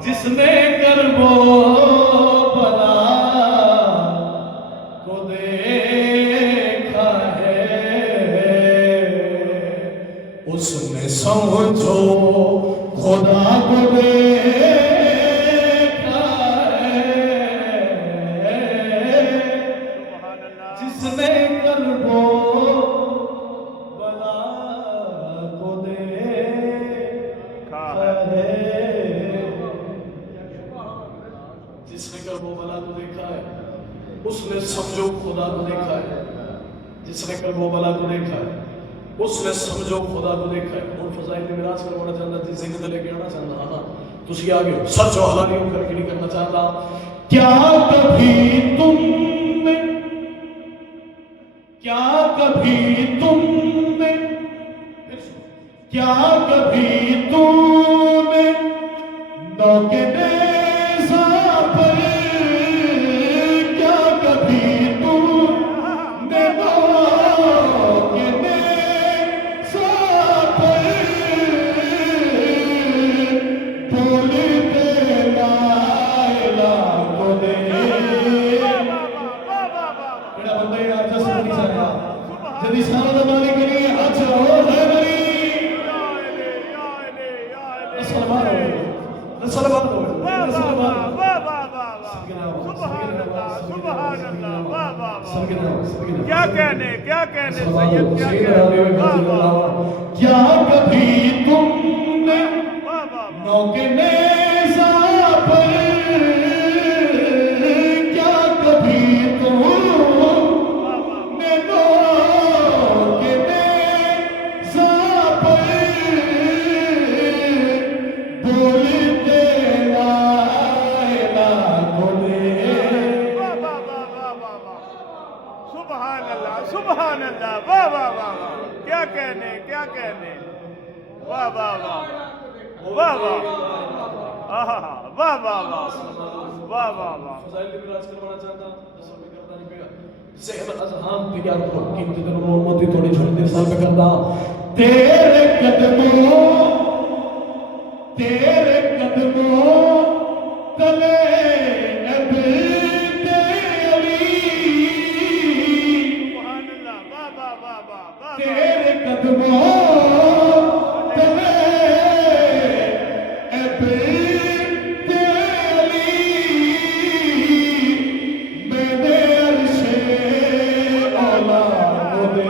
جس نے کربو بلا کو دیکھا ہے اس نے سمجھو خدا کو دیکھا ہے جس نے کربو بلا کو دیکھا ہے جس نے کربو بلا کو دیکھا ہے اس نے سمجھو خدا کو دیکھا ہے جس نے کربو بلا کو دیکھا ہے اس نے سمجھو خدا کو دیکھا ہے اور فضائل میں میراث کروانا چاہتا جس ذکر لے کے آنا چاہتا ہاں تسی آگے ہو سچ و حلالی ہو کر کے نہیں کرنا چاہتا کیا کبھی تم نے کیا کبھی تم نے کیا کبھی تم نے نوکے نیزہ پر کیا کبھی تم نے نوکے نیزہ پر بولتے لا الہ کو دے بڑا بندہ یہ آج جس نہیں چاہیا جدی سارا دمانے کے لیے آج ہو ہے بری سلمان ہو سلمان ہو کیا کہنے سید کیا کیا کبھی تم نے نوکے نیزہ پر کیا کبھی تم نے نوکے نیزہ پر بولتے لا الہ کو دے سبحان اللہ سبحان اللہ واہ واہ واہ کیا کہنے واہ واہ واہ واہ واہ واہ واہ واہ واہ واہ واہ فضائل میں میراث کروانا چاہتا اصل میں کرتا نہیں پیا ذہن اذہان تیار کر قیمتی دن محمدی تھوڑی چھوڑ دے سال پہ کرتا تیرے قدموں تلے عبد علی سبحان اللہ واہ واہ واہ واہ تیرے قدموں تلے عبد علی میں نے عرش اولا کو دے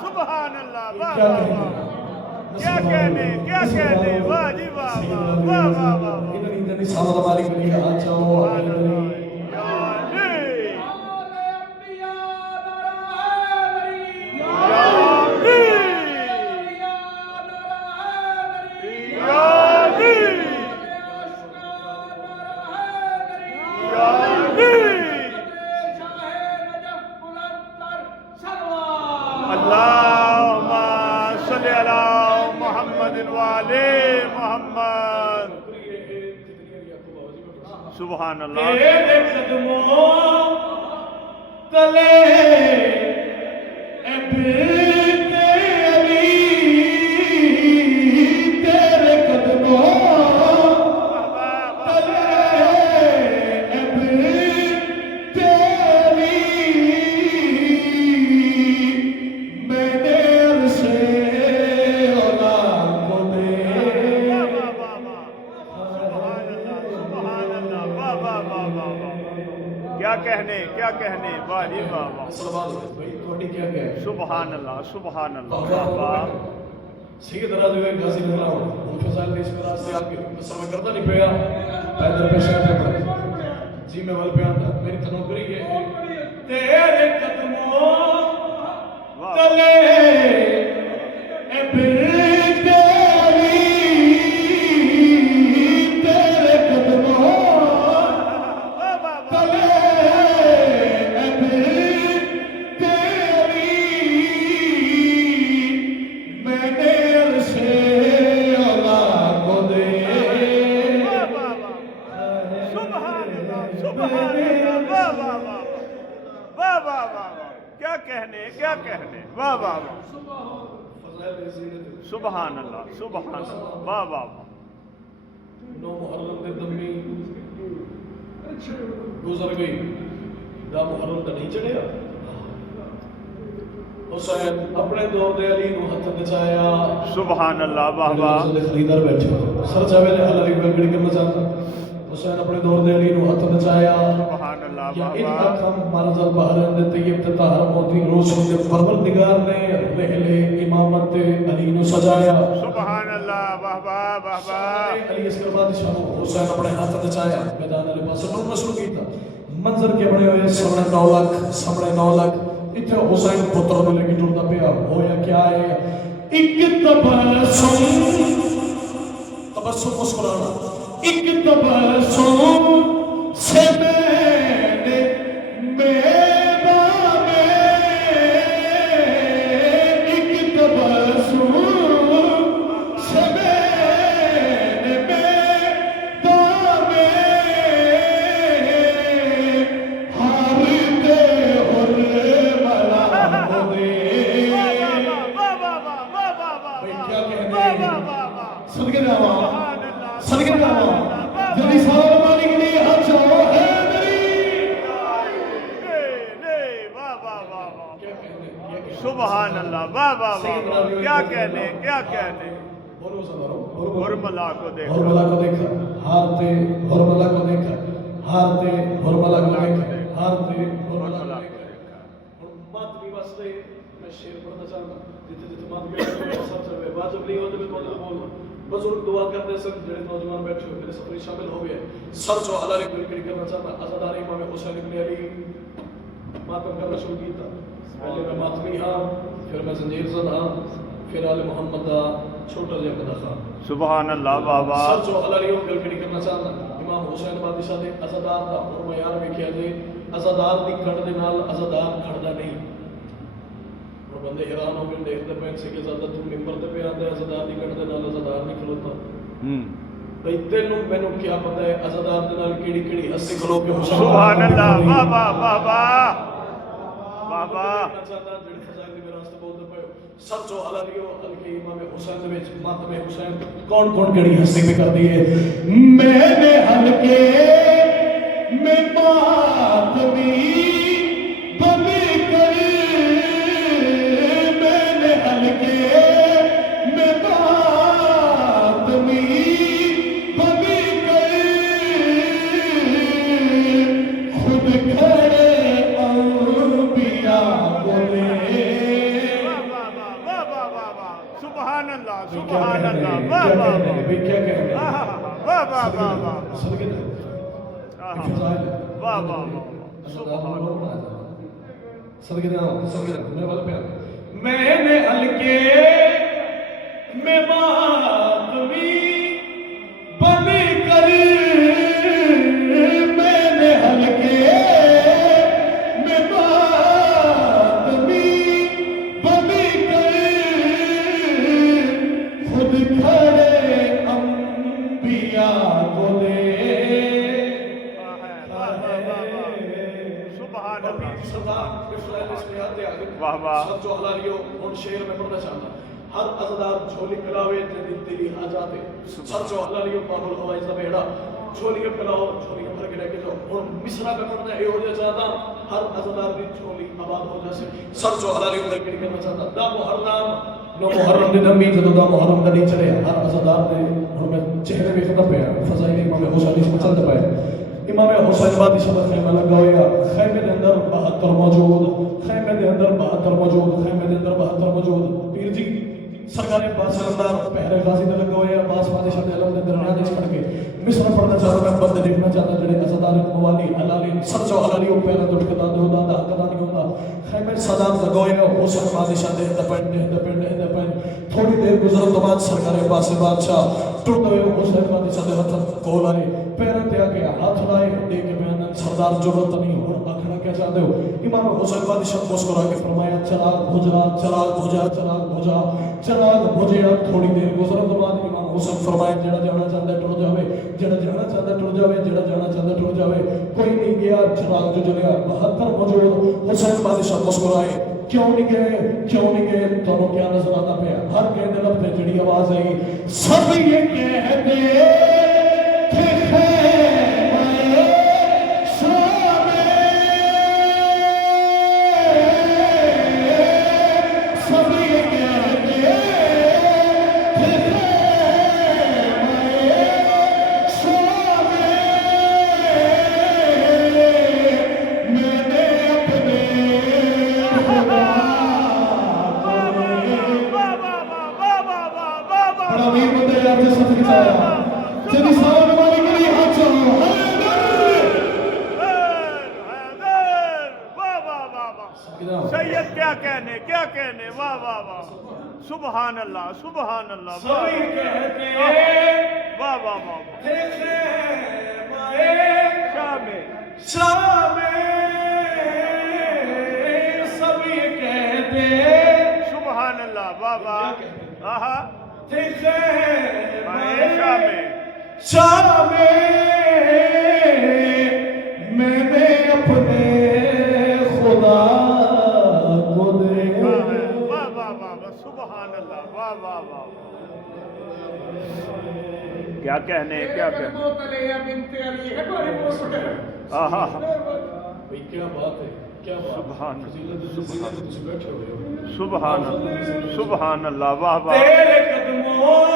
سبحان اللہ کیا کہنے واہ جی واہ واہ واہ واہ ادھر سارا مالک نہیں آ جاؤ اللہم صلی علی محمد وعلی محمد سبحان اللہ تیرے قدموں تلے عبد علی تیرے قدموں تلے عبد علی میں نے عرش اولا کو دے کیا کہنے واہ جی واہ واہ سبحان اللہ واہ سید راضی ہوئے غازی بنا ہوں ان فضائل نے اس طرح سے آپ کے سمجھ کرتا نہیں پیا پیدل پیشہ پہ جی میں ول پیان تھا میری تنوکری ہے تیرے قدموں تلے عبد علی تیرے قدموں تلے عبد علی میں نے عرش اولا کو دے سبحان اللہ واہ واہ واہ واہ واہ واہ کیا کہنے واہ واہ واہ फजाइल ज़ीनत सुबहान अल्लाह वाह वाह वाह 9 मुहर्रम दे दमी गुजर गई दा मुहर्रम दा नहीं चढ़िया हुसैन अपने दौर दे अली नु हथ नचाया सुबहान अल्लाह वाह वाह खरीदार बैठे सर जावे ने हल गड़गड़ी करना चाहता हुसैन अपने दौर दे अली नु हथ नचाया सुबहान अल्लाह वाह इन वाह अखम मरज़ल बहरन दे तय्यब ते ताहर मोती रोशन दे परवरदिगार ने रहले इमामत दे अली नु सजाया सुबहान अल्लाह वाह वाह वाह वाह अली इसके बाद हुसैन अपने हाथ नचाया मैदान वाले पास टुरना शुरू कीता मंजर के बने हुए सामने 9 लाख इथे हुसैन पुत्र नु लेके टुरदा पिया होया क्या है एक तबस्सुम मुस्कुराना एक तबस्सुम से मैंने मेरा में एक तबस्सुम से मैंने मेरा में हारते हुए मला को दे वाह वाह वाह वाह वाह वाह क्या कहने वाह वाह वाह वाह सदके जावा सुबहान अल्लाह सदके जावा जल्दी सारा मालिक ने हाथ जोड़ो है मेरी नहीं वाह वाह वाह वाह क्या कहने ये कहने सुबहान अल्लाह वाह वाह वाह क्या कहने बोलो सदारो हुरमला को देखो हुरमला को देखा हारते हुरमला को देखा हारते हुरमला को देखा हारते हुरमला को देखा और मातमी वास्ते मैं शेर पढ़ना चाहता जितने जितने मातमी सब चले वाजिब नहीं होते मैं तो बोलना बुजुर्ग दुआ करते हैं जेड़े नौजवान बैठे हुए मेरे सफर शामिल हो गए सर जो अल्लाह ने करी करना चाहता अज़ादार इमाम हुसैन इब्न अली मातम करना शुरू किया पहले मैं मातमी हाँ फिर मैं जंजीर ज़द हाँ फिर आले मोहम्मद दा छोटा जिहा कदा खान सुबहान अल्लाह वाह वाह सर जो अल्लाह ने करी करना चाहता इमाम हुसैन बादशाह दे अज़ादार दा और मैं यार वेखिया जे अज़ादार दी कड़ दे नाल अज़ादार खड़दा नहीं और बंदे हैरान हो गए देखते पे से कि ज़्यादा तू मिंबर ते पे आंदे अज़ादार दी कड़ दे नाल अज़ादार नहीं खलोता भाई तेनू मैनू क्या पता है अज़ादार दे नाल केड़ी हस्ती खलो के हुसैन सुबहान अल्लाह वाह वाह वाह वाह वाह वाह जेड़े फजाइल दे रास्ते बोलदे पे सब जो अल्लाह ने हल्के इमाम हुसैन दे विच मातम हुसैन कौन केड़ी हस्ती पे कर दी है मैंने हल्के में मातमी बनी करी मैंने हल्के में मातमी बनी करी खुद खड़े अंबिया बोले सुबहान अल्लाह वाह वाह क्या कहने वाह वाह वाह वाह सदके वाह वाह सदके मेरे वाला प्यार मैंने हल्के में मातमी बनी करी मैंने हल्के में मातमी बनी करी खुद खड़े अंबिया को दे सुबहान अल्लाह वाह वाह सब जो हलालियो उन शेर में पढ़ना चाहता हर अज़दार झोली पिलावे तेरी तेरी हाजाते सब जो हलालियो बाबुल हवाई ज़बेड़ा झोली के पिलाओ झोली के भर के लेके जाओ और मिसरा में पढ़ना ये हो चाहता हर अज़दार की झोली आबाद हो जाए सब जो हलालियो भर के करना चाहता दा मुहर्रम नो मुहर्रम दे दमी जदों दा मुहर्रम दा नहीं चढ़े हर अज़दार दे हुण मैं चेहरे वेखदा पिया फज़ाइल इमाम हुसैन इस चलदा पिया इमाम हुसैन बादशाह दा खैमा लगा होया खैमे दे अंदर 72 मौजूद खैमे दे अंदर 72 मौजूद खैमे दे अंदर 72 मौजूद पीर जी सरकार अब्बास सरदार पहरे गाजी दे लगा होया अब्बास बादशाह दे अलम दे दरमियान विच खड़ के मिसरा पढ़ना चाहता मैं बंदे देखना चाहता जेड़े अज़दार मवाली हलाली सच्चो हलाली ओ पैरा दुट के दादो दादा कदा नहीं होता खैमे सदाम लगा होया हुसैन बादशाह दे दपंड थोड़ी देर गुजरन तो बाद सरकार अब्बास बादशाह टुरदे हुए हुसैन बादशाह दे हथ कोल आए पैरों ते आके हाथ लाए देख के बयान सरदार जरूरत नहीं हो आखना क्या चाहते हो इमाम हुसैन बादशाह मुस्कुरा के फरमाया चिराग बुझा थोड़ी देर गुजरन तो बाद इमाम हुसैन फरमाया जेड़ा जाना चाहता टुर जावे जेड़ा जाना चाहता टुर जावे कोई नहीं गया चिराग जो जलिया 72 मौजूद हुसैन बादशाह मुस्कुराए کیوں نہیں گئے تمہیں کیا نظر آتا پیا ہر کہنے لب پہ جڑی آواز آئی سب یہ کہتے تھے خیمہ شام سب یہ کہتے تھے خیمہ شام میں نے اپنے بڑا امیر بندے آپ سے سب کھچایا جنہی سال والی گلی حج سید کیا کہنے واہ واہ واہ سبحان اللہ سبحان اللہ سبھی کہتے واہ واہ واہ تھے خیمہ شام شام سبھی کہتے سبحان اللہ واہ واہ آہا تھے خیمہ شام شام میں نے اپنے خدا کو دیکھا واہ واہ واہ سبحان اللہ واہ واہ واہ کیا کہنے آہا بھئی کیا بات ہے کیا بات سبحان تسی بیٹھے ہوئے ہو سبحان اللہ سبحان اللہ واہ واہ تیرے قدموں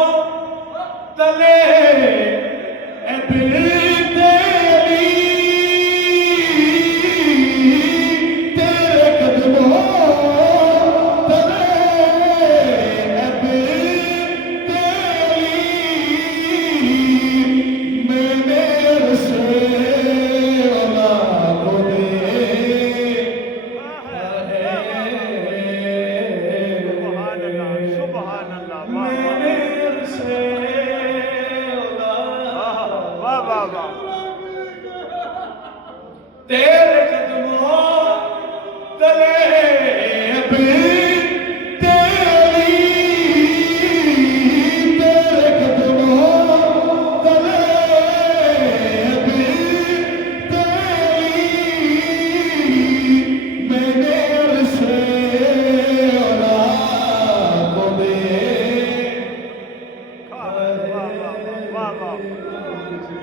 تلے اے دل تیری تیرے قدموں تلے اے دل تیری میں نے عرش اولا کو سبحان اللہ واہ واہ واہ تیرے